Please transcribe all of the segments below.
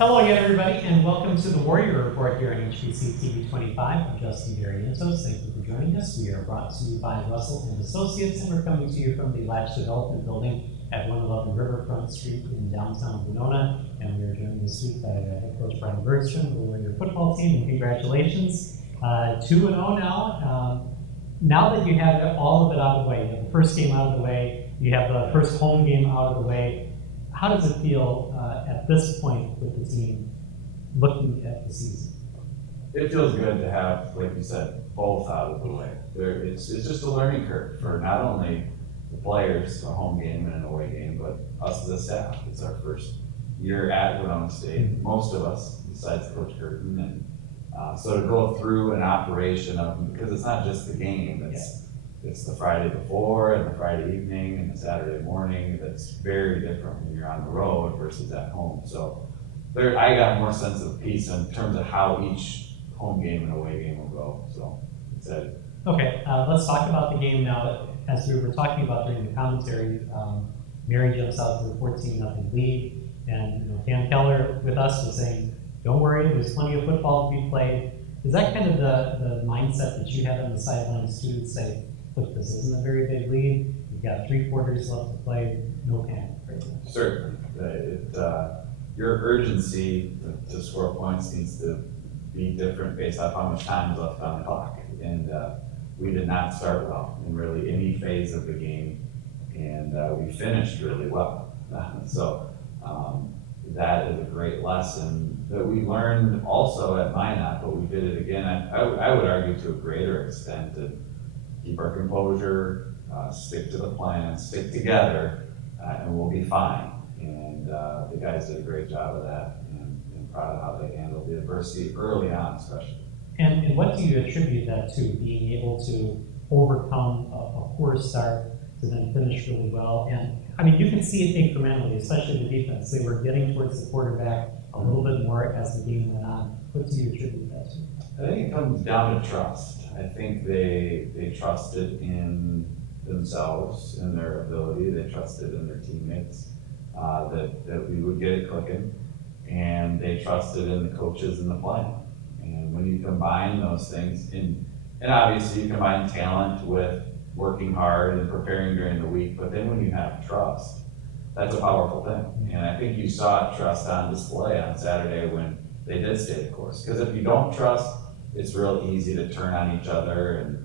Hello again, everybody, and welcome to the Warrior Report here on HBC TV 25. I'm Justin Barrientos. Thank you for joining us. We are brought to you by Russell and Associates, and we're coming to you from the Latch Development Building at 111 Riverfront Street in downtown Winona. And we are joined this week by head coach Brian Bergstrom of the Warrior football team. And congratulations, 2-0 now. Now that you have all of it out of the way, you have the first game out of the way, you have the first home game out of the way. How does it feel at this point with the team looking at the season? It feels good to have, like you said, both out of the way. It's just a learning curve for not only the players, a home game and an away game, but us as a staff. It's our first year at Winona State, most of us, besides Coach Curtin. And so to go through an operation of, because it's not just the game, it's the Friday before and the Friday evening and the Saturday morning. That's very different when you're on the road versus at home. So I got more sense of peace in terms of how each home game and away game will go. So excited. Okay, let's talk about the game now. As we were talking about during the commentary, Mary jumps out to the 14-0 lead, and Dan Keller with us was saying, "Don't worry, there's plenty of football to be played." Is that kind of the mindset that you have on the sidelines too? To say, look, this isn't a very big lead. We've got 3 quarters left to play. No panic right now. Certainly. Your urgency to score points needs to be different based off how much time is left on the clock. And we did not start well in really any phase of the game. And we finished really well. So that is a great lesson that we learned also at Minot, but we did it again. I would argue to a greater extent to keep our composure, stick to the plan, stick together, and we'll be fine. And the guys did a great job of that, and proud of how they handled the adversity early on, especially. And what do you attribute that to, being able to overcome a poor start to then finish really well? And I mean, you can see it incrementally, especially the defense. They were getting towards the quarterback a little bit more as the game went on. What do you attribute that to? I think it comes down to trust. I think they trusted in themselves, in their ability. They trusted in their teammates, that we would get it clicking, and they trusted in the coaches and the plan. And when you combine those things, and obviously you combine talent with working hard and preparing during the week, but then when you have trust, that's a powerful thing. And I think you saw trust on display on Saturday when they did stay the course. Because if you don't trust, it's real easy to turn on each other and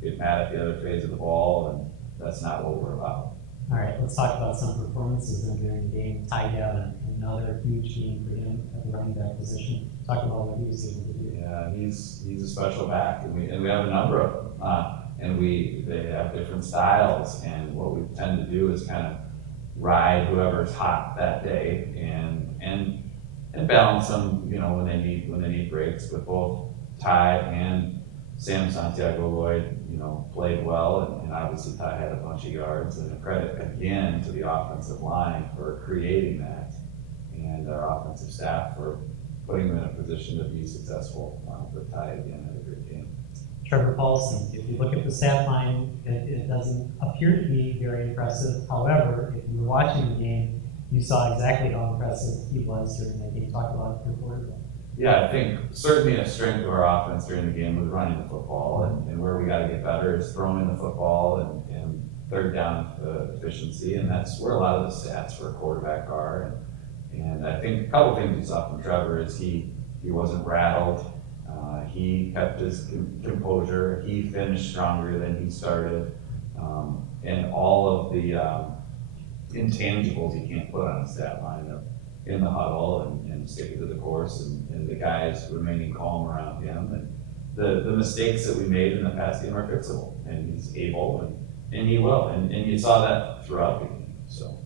get mad at the other phase of the ball, and that's not what we're about. All right, let's talk about some performances during the game. Ty Gavin, another huge game for him at the running back position. Talk about what he was able to do. Yeah, he's a special back, and we have a number of them, and they have different styles. And what we tend to do is kind of ride whoever's hot that day, and balance them, when they need breaks. But both Ty and Sam Santiago Lloyd, played well, and obviously Ty had a bunch of yards, and a credit again to the offensive line for creating that, and our offensive staff for putting them in a position to be successful. But Ty again had a great game. Trevor Paulson, if you look at the stat line, it doesn't appear to be very impressive. However, if you were watching the game, you saw exactly how impressive he was during that game. Talk about your quarterback. Yeah, I think certainly a strength of our offense during the game was running the football, and where we got to get better is throwing the football and third down efficiency, and that's where a lot of the stats for a quarterback are. And I think a couple things we saw from Trevor is he wasn't rattled, he kept his composure, he finished stronger than he started, and all of the intangibles you can't put on a stat line of in the huddle and sticking to the course, and the guys remaining calm around him, and the mistakes that we made in the past game are fixable, and he's able, and he will, and you saw that throughout the game. So.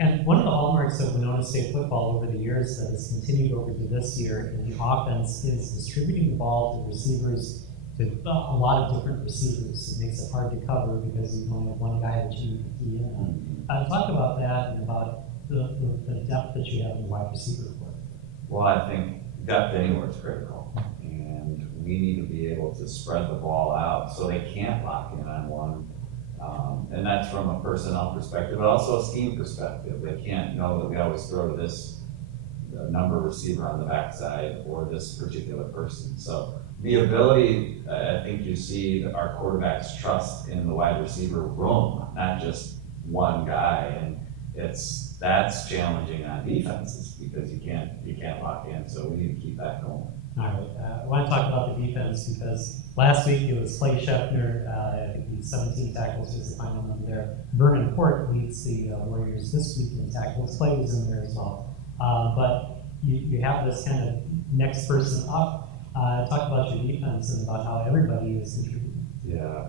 And one of the hallmarks of Winona State football over the years that has continued over to this year in the offense is distributing the ball to receivers, to a lot of different receivers. It makes it hard to cover because you only have one guy that you can key in on. Talk about that and about the depth that you have in the wide receiver corps. Well, I think depth anywhere is critical, and we need to be able to spread the ball out so they can't lock in on one. And that's from a personnel perspective, but also a scheme perspective. They can't know that we always throw to this a number receiver on the backside or this particular person. So the ability, I think you see that our quarterbacks trust in the wide receiver room, not just one guy, and that's challenging on defenses because you can't lock in. So we need to keep that going. All right, I want to talk about the defense because last week it was Clay Scheffner. I think he's 17 tackles was the final number there. Vernon Port leads the Warriors this week in tackles. Clay was in there as well. But you have this kind of next person up. Talk about your defense and about how everybody is contributing. Yeah,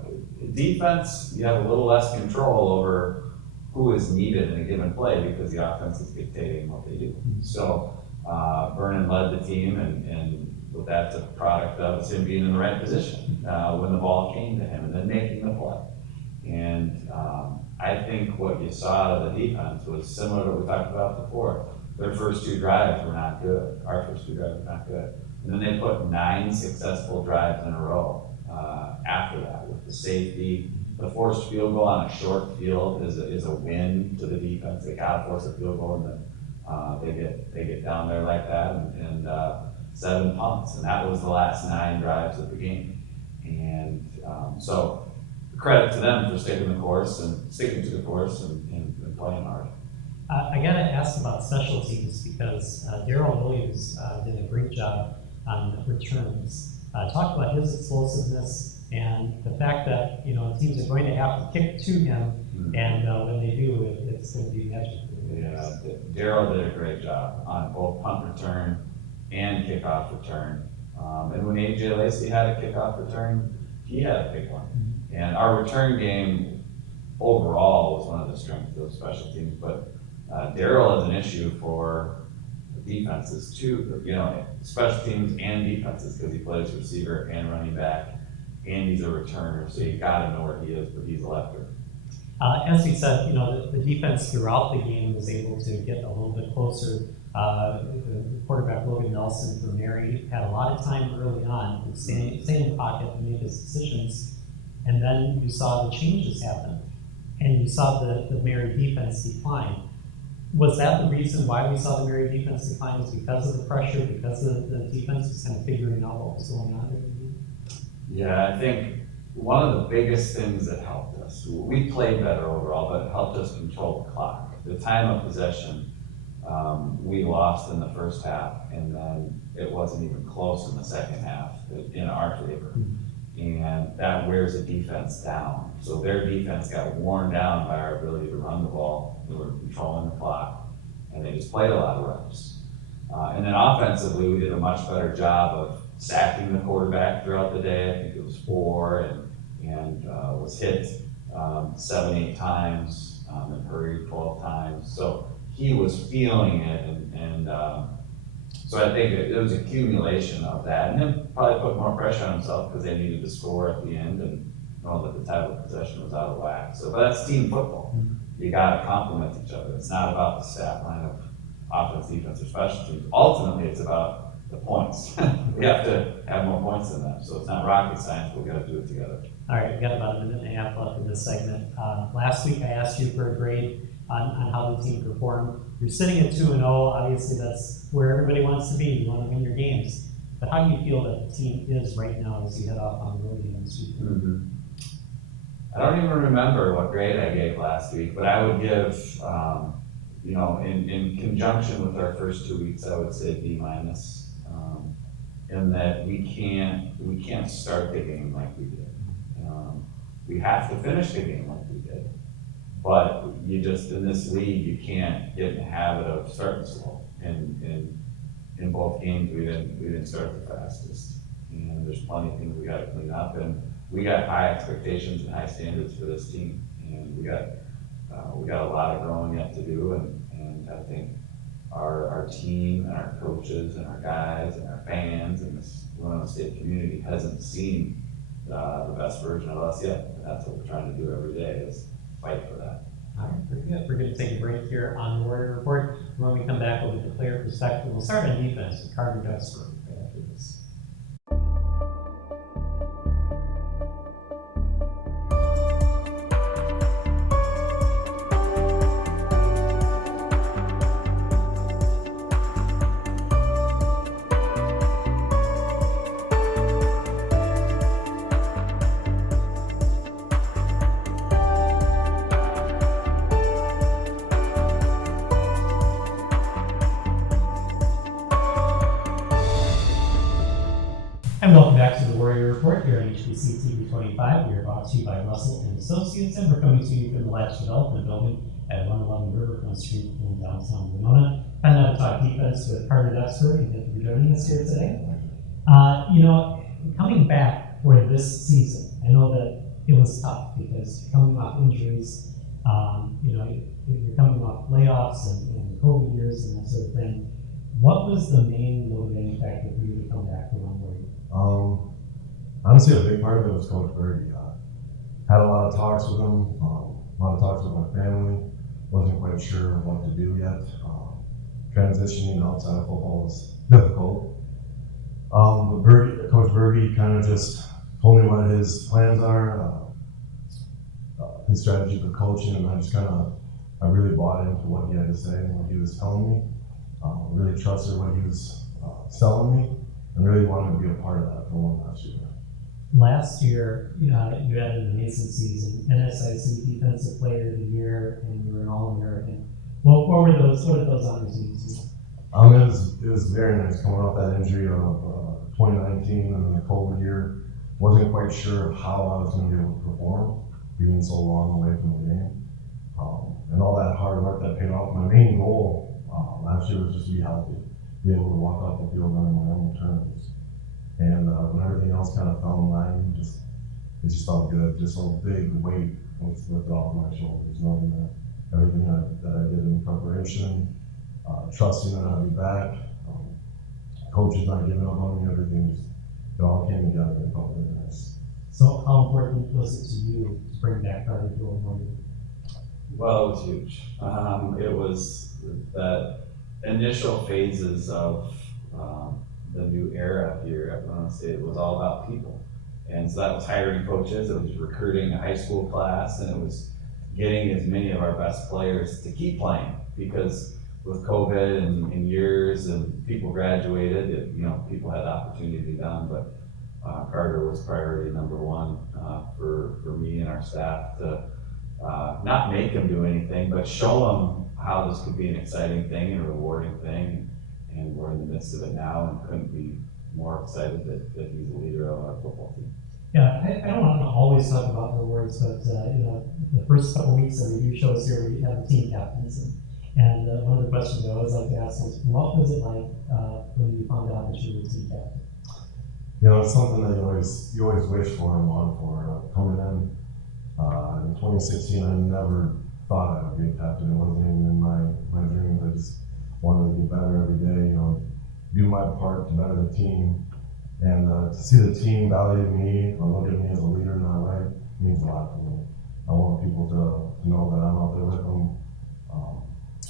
defense, you have a little less control over who is needed in a given play because the offense is dictating what they do. Mm-hmm. So Vernon led the team, and what that's a product of him being in the right position when the ball came to him and then making the play. And I think what you saw out of the defense was similar to what we talked about before. Their first two drives were not good. Our first two drives were not good. And then they put 9 successful drives in a row after that with the safety. The forced field goal on a short field is a win to the defense. They gotta force a field goal, and then they get down there like that and 7 punts, and that was the last 9 drives of the game. And so credit to them for sticking to the course and playing hard. I gotta ask about special teams because Darrell Williams did a great job on returns. Talk about his explosiveness and the fact that teams are going to have to kick to him, and when they do, it's going to be magical. Yeah, Darrell did a great job on both punt return and kickoff return. And when AJ Lacey had a kickoff return, he had a big one. Mm-hmm. And our return game overall was one of the strengths of special teams, but Darrell is an issue for defenses too, special teams and defenses, because he plays receiver and running back, and he's a returner, so you gotta know where he is, but he's a lefter. As we said, the defense throughout the game was able to get a little bit closer. The quarterback Logan Nelson from Mary had a lot of time early on to stay in the pocket and make his decisions, and then you saw the changes happen, and you saw the Mary defense decline. Was that the reason why we saw the Mary defense decline? Was because of the pressure, because the defense was kind of figuring out what was going on there? Yeah, I think one of the biggest things that helped us, we played better overall, but it helped us control the clock. The time of possession, we lost in the first half, and then it wasn't even close in the second half in our favor. Mm-hmm. And that wears the defense down. So their defense got worn down by our ability to run the ball. We were controlling the clock, and they just played a lot of reps. And then offensively, we did a much better job of sacking the quarterback throughout the day. I think it was 4, and was hit 7-8 times and hurried 12 times. So he was feeling it, and so I think it was accumulation of that, and then probably put more pressure on himself because they needed to score at the end and know that the time of possession was out of whack. So, but that's team football. You got to complement each other. It's not about the stat line of offense, defense, or special teams. Ultimately, it's about the points. We have to have more points than them. So it's not rocket science, but we got to do it together. All right, we've got about a minute and a half left in this segment. Last week, I asked you for a grade on how the team performed. You're sitting at 2-0. Obviously, that's where everybody wants to be. You want to win your games. But how do you feel that the team is right now as you head off on the road again this week? Mm-hmm. I don't even remember what grade I gave last week, but I would give, in conjunction with our first 2 weeks, I would say B-, in that we can't start the game like we did. We have to finish the game like we did. But you just, in this league, you can't get in the habit of starting slow. And in both games, we didn't start the fastest. And there's plenty of things we got to clean up. And we got high expectations and high standards for this team. And we got a lot of growing yet to do. And I think our team and our coaches and our guys and our fans and this Winona State community hasn't seen the best version of us yet. And that's what we're trying to do every day, is fight for that. All right, very good. We're going to take a break here on the Warrior Report. When we come back, we'll get the player perspective. We'll start on defense with Carter Dexter right after this. back to the Warrior Report here on HBC TV 25. We are brought to you by Russell and Associates, and we're coming to you from the Latch Development Building at 111 Riverfront Street in downtown Winona. I'm now to talk defense with Carter Duxbury, and thank you for joining us here today. Coming back for this season, I know that it was tough because you're coming off injuries, you're coming off layoffs and COVID years and that sort of thing. What was the main motivating factor for you to come back to One Warrior? Honestly, a big part of it was Coach Berge. Had a lot of talks with him, a lot of talks with my family. Wasn't quite sure what to do yet. Transitioning outside of football was difficult. But Coach Berge kind of just told me what his plans are, his strategy for coaching, and I really bought into what he had to say and what he was telling me. Really trusted what he was selling me, and really wanted to be a part of that for one last year. Last year, you had an amazing season, NSIC Defensive Player of the Year, and you were an All-American. What did those honors mean to you? It was very nice coming off that injury of 2019 and then the COVID year. Wasn't quite sure of how I was going to be able to perform, being so long away from the game. And all that hard work that paid off. My main goal last year was just to be healthy, be able to walk off the field on my own terms. And when everything else kind of fell in line, it just felt good. Just a big weight was lifted off my shoulders, knowing that everything that I did in preparation, trusting that I'd be back, coaches not giving up on me, it all came together and felt really nice. So how important was it to you to bring back Carter to One Warrior? Well, it was huge. It was that initial phases of the new era here at Winona State. It was all about people. And so that was hiring coaches, it was recruiting a high school class, and it was getting as many of our best players to keep playing. Because with COVID and years and people graduated, people had the opportunity to be done, but Carter was priority number one for me and our staff to not make him do anything, but show him how this could be an exciting thing and a rewarding thing. And we're in the midst of it now, and couldn't be more excited that he's a leader of our football team. Yeah, I don't want to always talk about rewards, but the first couple weeks that we do shows here, we have the team captains, and one of the questions I always like to ask is, what was it like when you found out that you were the team captain? It's something that you always wish for and want for. Coming in 2016, I never thought I would be a captain. It wasn't even in my dreams. I just wanted to get better every day, do my part to better the team. And to see the team value me or look at me as a leader in that way means a lot to me. I want people to know that I'm out there with them.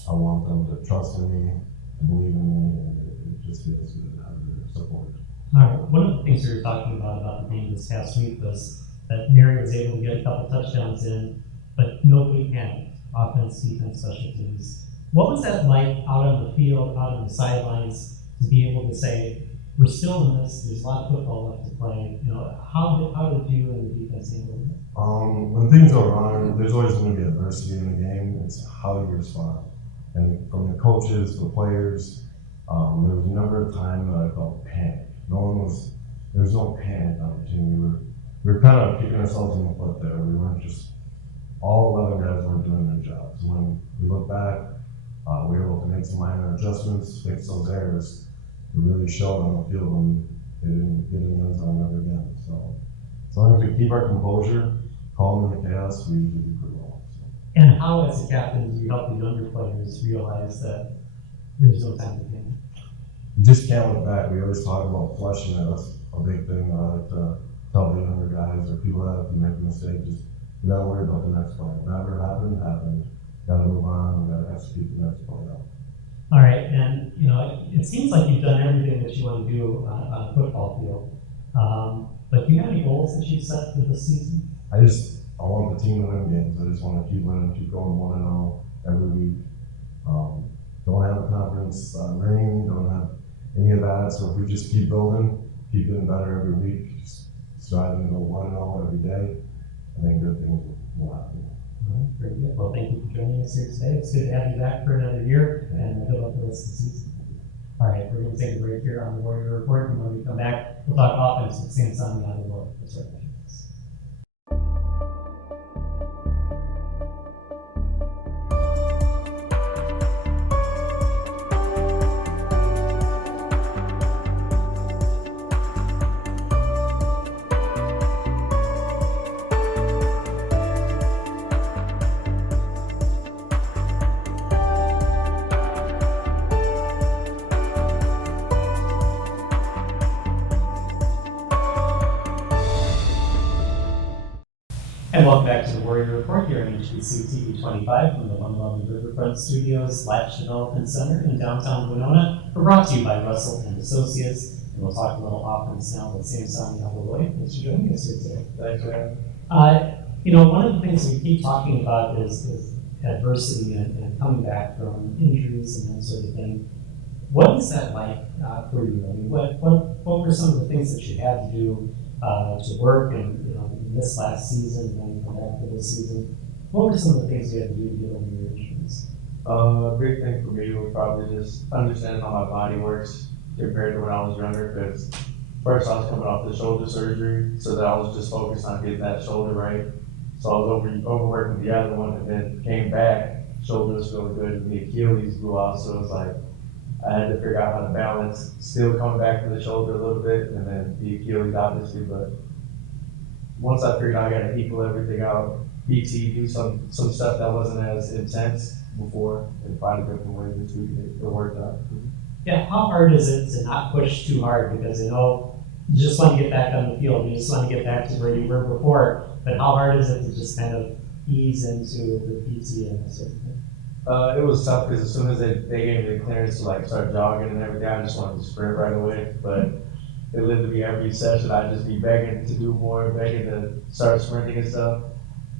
I want them to trust in me, to believe in me, and it just feels good to have their support. All right, one of the things we were talking about the game this past week was that Mary was able to get a couple touchdowns in, but nobody panicked. Offense, defense, special teams. What was that like out on the field, out on the sidelines, to be able to say, we're still in this, there's a lot of football left to play. How did you and the defense handle it? When things go wrong, there's always going to be adversity in the game. It's how you respond. And from the coaches, the players, there was never a time that I felt panic. There was no panic on the team. We were kind of kicking ourselves in the foot there. We weren't just, all 11 guys weren't doing their jobs. When we look back, we were able to make some minor adjustments, fix those errors. It really showed on the field when they didn't get in the end zone ever again. So as long as we keep our composure, calm in the chaos, we usually do pretty well. So. And how, as a captain, do you help the younger players realize that there's no time to panic? You just can't look back. We always talk about flushing it. That's a big thing that I like to tell the younger guys or people that if you make a mistake, just you gotta worry about the next play. Whatever happened, happened. Gotta move on, we gotta execute the next play out. All right, and it seems like you've done everything that you want to do on a football field. But do you have any goals that you've set for this season? I want the team to win games. I just want to keep winning, keep going 1-0 every week. Don't have a conference ring, don't have any of that. So if we just keep building, keep getting better every week, just striving to go 1-0 every day, I think good things will happen. All right, very good. Well, thank you for joining us here today. It's good to have you back for another year, and good luck with the rest of the season. All right, we're going to take a break here on the Warrior Report, and when we come back, we'll talk offense with Sam Sonny on the road. That's right. And welcome back to the Warrior Report here on HBC TV 25 from the 111 Riverfront Studios Latch Development Center in downtown Winona. We're brought to you by Russell and Associates, and we'll talk a little offense now with Sam Sonny Alloy. Thanks for joining us here today. Thanks, man. One of the things we keep talking about is adversity and coming back from injuries and that sort of thing. What is that like for you? I mean, what were some of the things that you had to do to work and this last season and then come back for this season? What were some of the things you had to do to get over your injuries? A big thing for me was probably just understanding how my body works compared to when I was younger, because first I was coming off the shoulder surgery, so that I was just focused on getting that shoulder right. So I was overworking the other one, and then came back, shoulder was feeling good, and the Achilles blew out, so it was like I had to figure out how to balance, still coming back to the shoulder a little bit, and then the Achilles obviously, but once I figured out I got to equal everything out, PT, do some stuff that wasn't as intense before, and find a different way to tweak it. It worked out. Yeah, how hard is it to not push too hard? Because you just want to get back on the field, you just want to get back to where you were before, but how hard is it to just kind of ease into the PT and that sort of thing? It was tough because as soon as they gave me the clearance to start jogging and everything, I just wanted to sprint right away. But it literally every session I'd just be begging to do more, begging to start sprinting and stuff.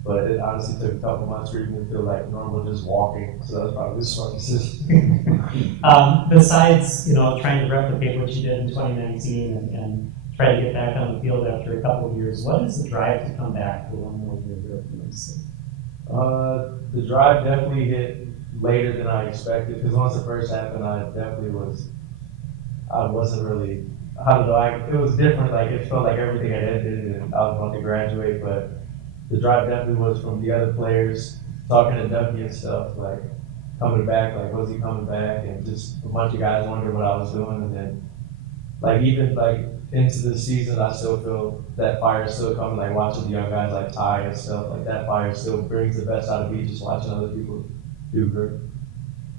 But it honestly took a couple months for me to feel like normal just walking. So that was probably the smart decision. Besides, trying to replicate what you did in 2019 and try to get back on the field after a couple of years, what is the drive to come back for one more year here at Bemidji State? The drive definitely hit later than I expected, because once it first happened, I wasn't really, I don't know, it was different. It felt like everything had ended and I was about to graduate, but the drive definitely was from the other players talking to Ducky and stuff, coming back, was he coming back? And just a bunch of guys wondering what I was doing. And then even into the season, I still feel that fire is still coming, watching the young guys like Ty and stuff, that fire still brings the best out of me, just watching other people do great.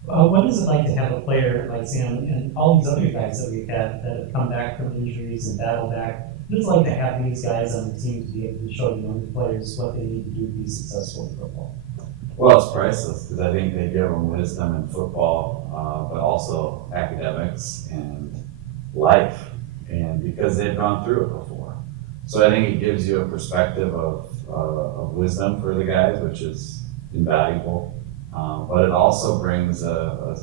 What is it like to have a player like Sam and all these other guys that we've had that have come back from injuries and battle back? What is it like to have these guys on the team to be able to show the younger players what they need to do to be successful in football? Well, it's priceless because I think they give them wisdom in football, but also academics and life, and because they've gone through it before. So I think it gives you a perspective of wisdom for the guys, which is invaluable. But it also brings a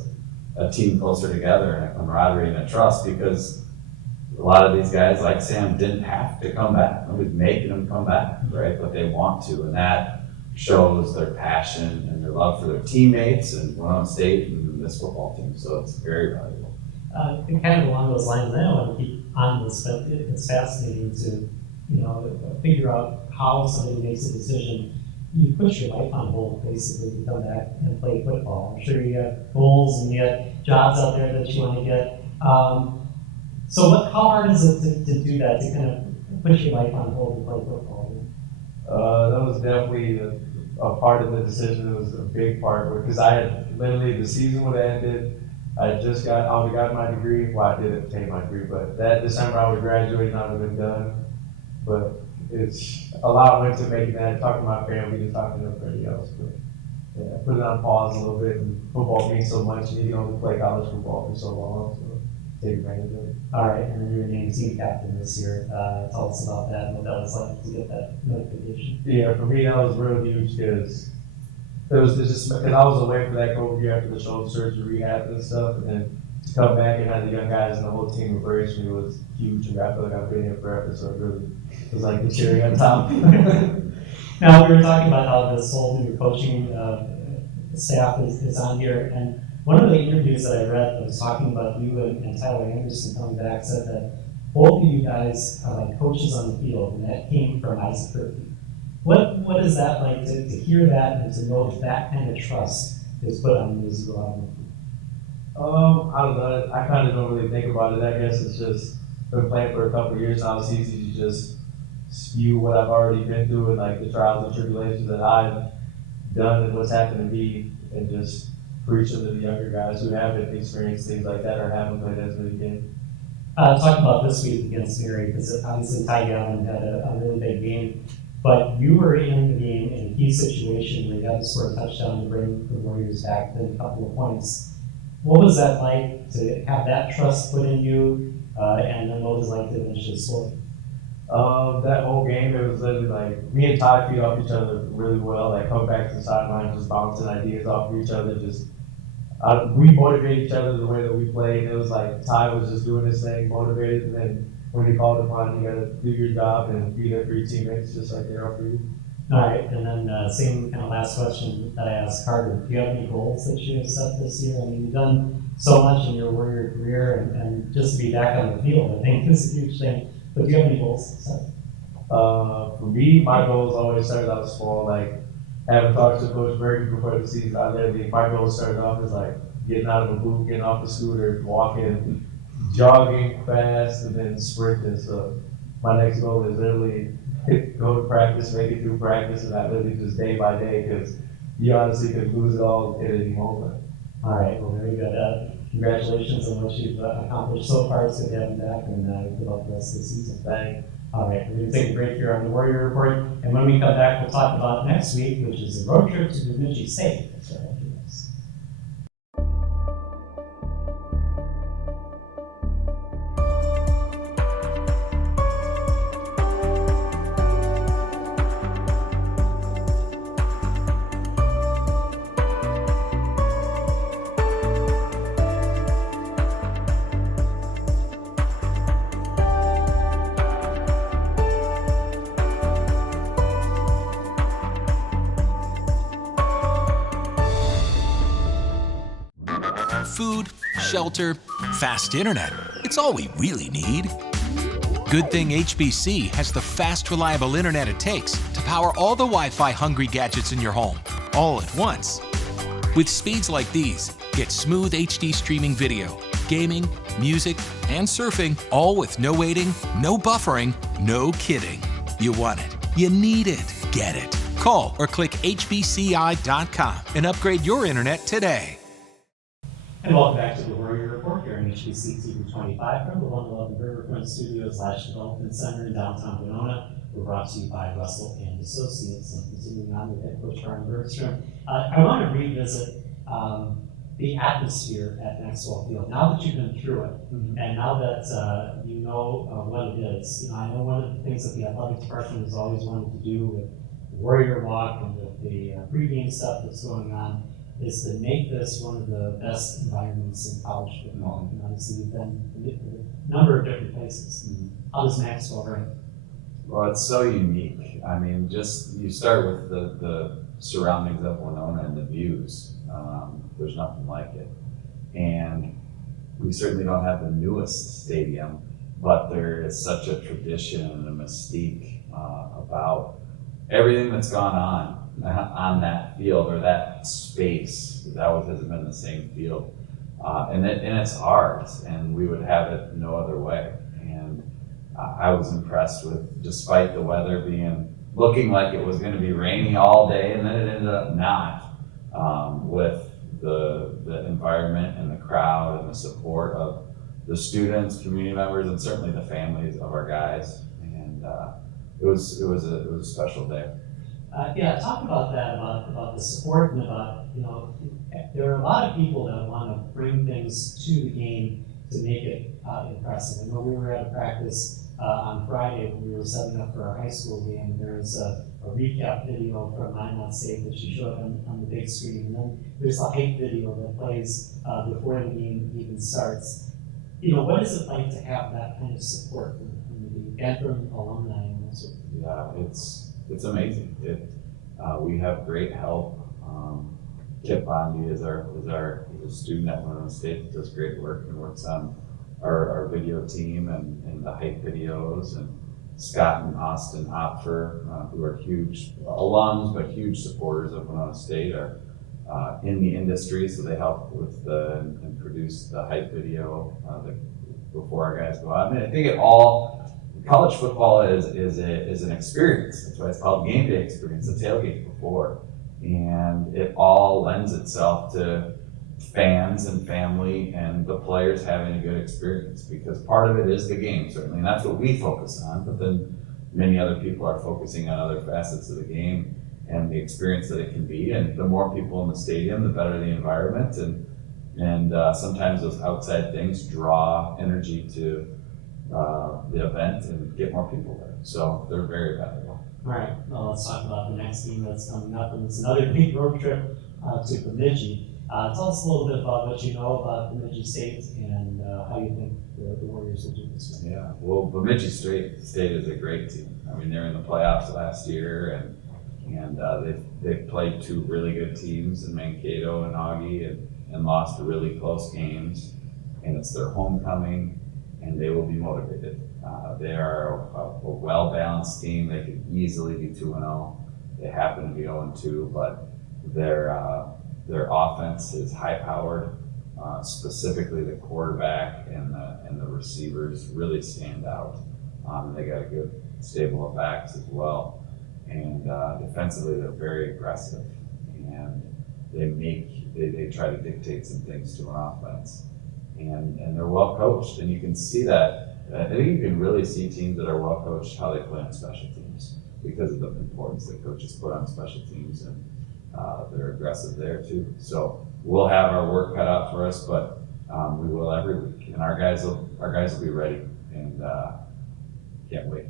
team closer together and a camaraderie and a trust, because a lot of these guys, like Sam, didn't have to come back. Nobody's making them come back, right? But they want to, and that shows their passion and their love for their teammates and Winona State and this football team. So it's very valuable. And kind of along those lines, I don't want to keep on this, but it's fascinating to figure out how somebody makes a decision. You put your life on hold basically to come back and play football. I'm sure you have goals and you have jobs out there that you want to get. How hard is it to do that, to kind of put your life on hold and play football? That was definitely a part of the decision. It was a big part, because I had literally, the season would have ended. I would have got my degree. Well, I didn't obtain my degree, but that December I would graduate and I would have been done. But it's a lot went to making that, talking to my family, to talking to everybody else. But yeah, put it on pause a little bit. And football means so much, and you can only play college football for so long, so take advantage of it. All right, and then you're named team captain this year. Tell us about that and what that was like to get that notification. Yeah, for me that was real huge, because I was away for that COVID year after the shoulder surgery, rehab and stuff, and then to come back and have the young guys and the whole team embrace me was huge. And I feel like I've been here forever, so it really was like the cherry on top. Now, we were talking about how this whole new coaching staff is on here, and One of the interviews that I read that was talking about you and Tyler Anderson coming back said that both of you guys are like coaches on the field, and that came from Isaac Kirby. What is that like to hear that and to know that kind of trust is put on you as you go out on the field? I don't know. I kind of don't really think about it. I guess it's just been playing for a couple of years now. It's easy to just spew what I've already been through and like the trials and tribulations that I've done and what's happened to me, and just preach them to the younger guys who haven't experienced things like that or haven't played as many games. Talk about this week against Mary, because obviously Ty Gallen had a really big game, but you were in the game in a key situation where you had to score a touchdown to bring the Warriors back within a couple of points. What was that like to have that trust put in you, and then what was it like to eventually score? That whole game, it was literally like me and Ty feed off each other really well. Like come back to the sideline, just bouncing ideas off of each other. We motivate each other the way that we played. It was like Ty was just doing his thing, motivated, and then when he called upon, you got to do your job and be there for your teammates, just like they're up for you. All right, and then same kind of last question that I asked Carter. Do you have any goals that you have set this year? I mean, you've done so much in your Warrior career, and just to be back on the field, I think is a huge thing. But do you have any goals set? For me, my goals always started out small. Like, having talked to Coach Bergstrom before the season, my goals started off as like getting out of a boot, getting off the scooter, walking, jogging fast, and then sprinting. So my next goal is literally go to practice, make it through practice, and not literally just day by day, because you honestly could lose it all at any moment. All right, well, very good. Congratulations on what you've accomplished so far. It's good to have you back, and good luck the rest of the season. Thanks. All right, we're going to take a break here on the Warrior Report, and when we come back, we'll talk about next week, which is a road trip to Bemidji State. So after this. Food, shelter, fast internet. It's all we really need. Good thing HBC has the fast, reliable internet it takes to power all the Wi-Fi hungry gadgets in your home, all at once. With speeds like these, get smooth HD streaming video, gaming, music, and surfing, all with no waiting, no buffering, no kidding. You want it. You need it. Get it. Call or click hbci.com and upgrade your internet today. And welcome back to the Warrior Report here on HBC TV 25 from the 111 Riverfront Studios / Development Center in downtown Winona. We're brought to you by Russell and Associates. And continuing on with head coach Brian Bergstrom, I want to revisit the atmosphere at Maxwell Field. Now that you've been through it, and now that you know what it is, I know one of the things that the athletic department has always wanted to do with the Warrior Walk and with the pregame stuff that's going on is to make this one of the best environments in college football. And obviously, you've been in a number of different places. How does Maxwell rank? Well, it's so unique. I mean, just you start with the surroundings of Winona and the views. There's nothing like it. And we certainly don't have the newest stadium, but there is such a tradition and a mystique about everything that's gone on that field or that space. That always hasn't been the same field. And it's ours, and we would have it no other way. And I was impressed with, despite the weather looking like it was going to be rainy all day, and then it ended up not, with the environment and the crowd and the support of the students, community members, and certainly the families of our guys. And it was a special day. Yeah, talk about that, about the support and about, there are a lot of people that want to bring things to the game to make it impressive. I know we were at a practice on Friday when we were setting up for our high school game. There was a recap video from Winona State that she showed on the big screen. And then there's a hype video that plays before the game even starts. What is it like to have that kind of support from the league and from alumni and that sort of thing? Yeah, it's amazing. We have great help Kip Bondi is a student at Winona State that does great work and works on our video team and the hype videos, and Scott and Austin Hopfer, who are huge alums but huge supporters of Winona State, are in the industry, so they help with and produce the hype video before our guys go out. I mean, I think college football is an experience. That's why it's called game day experience, the tailgate before. And it all lends itself to fans and family and the players having a good experience, because part of it is the game, certainly, and that's what we focus on, but then many other people are focusing on other facets of the game and the experience that it can be. And the more people in the stadium, the better the environment, and sometimes those outside things draw energy to the event and get more people there. So they're very valuable. All right, well, let's talk about the next game that's coming up, and it's another big road trip to Bemidji. Tell us a little bit about what you know about Bemidji State and how you think the Warriors will do this one. Yeah, well, Bemidji State is a great team. I mean, they're in the playoffs last year, and they've played two really good teams in Mankato and Augie, and lost really close games. And it's their homecoming, and they will be motivated. They are a well-balanced team. They could easily be 2-0. They happen to be 0-2, but their offense is high-powered. Specifically, the quarterback and the receivers really stand out. They got a good stable of backs as well. And defensively, they're very aggressive, and they try to dictate some things to an offense. And they're well coached, and you can see that. I think you can really see teams that are well coached how they play on special teams, because of the importance that coaches put on special teams, and they're aggressive there too. So we'll have our work cut out for us, but we will every week, and our guys will be ready, and can't wait.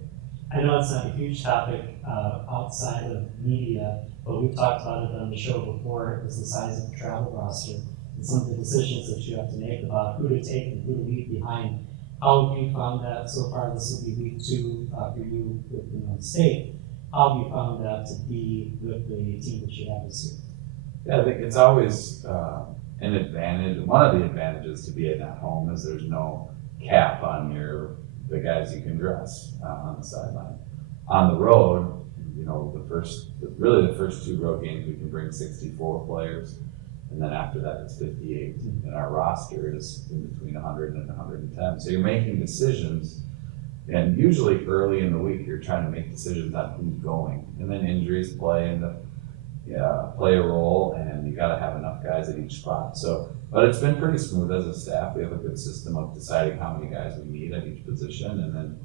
I know it's not a huge topic outside of media, but we've talked about it on the show before. It's the size of the travel roster and some of the decisions that you have to make about who to take and who to leave behind. How have you found that so far? This will be week 2 for you with Winona State. How have you found that to be with the team that you have this year? Yeah, I think it's always an advantage. One of the advantages to being at home is there's no cap on the guys you can dress on the sideline. On the road, the first 2 road games we can bring 64 players, and then after that it's 58. And our roster is in between 100 and 110. So you're making decisions, and usually early in the week you're trying to make decisions on who's going, and then injuries play a role, and you got to have enough guys at each spot. But it's been pretty smooth as a staff. We have a good system of deciding how many guys we need at each position, and then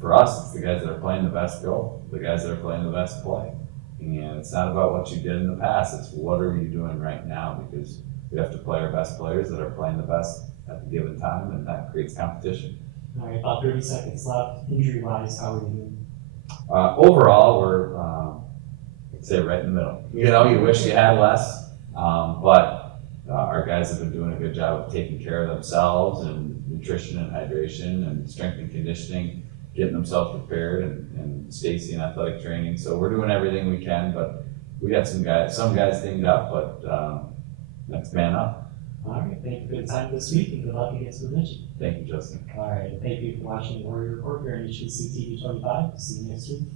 for us, it's the guys that are playing the best go, the guys that are playing the best play. And it's not about what you did in the past, it's what are you doing right now, because we have to play our best players that are playing the best at the given time, and that creates competition. All right, about 30 seconds left. Injury-wise, how are you doing? Overall, we're, I'd say right in the middle. You wish you had less, but our guys have been doing a good job of taking care of themselves, and nutrition and hydration and strength and conditioning, getting themselves prepared, and Stacy in athletic training. So we're doing everything we can, but we got some guys dinged up, but next man up. All right, thank you for the time this week, and good luck against Bemidji. Thank you, Justin. All right, thank you for watching the Warrior Report here on HBC TV 25. See you next week.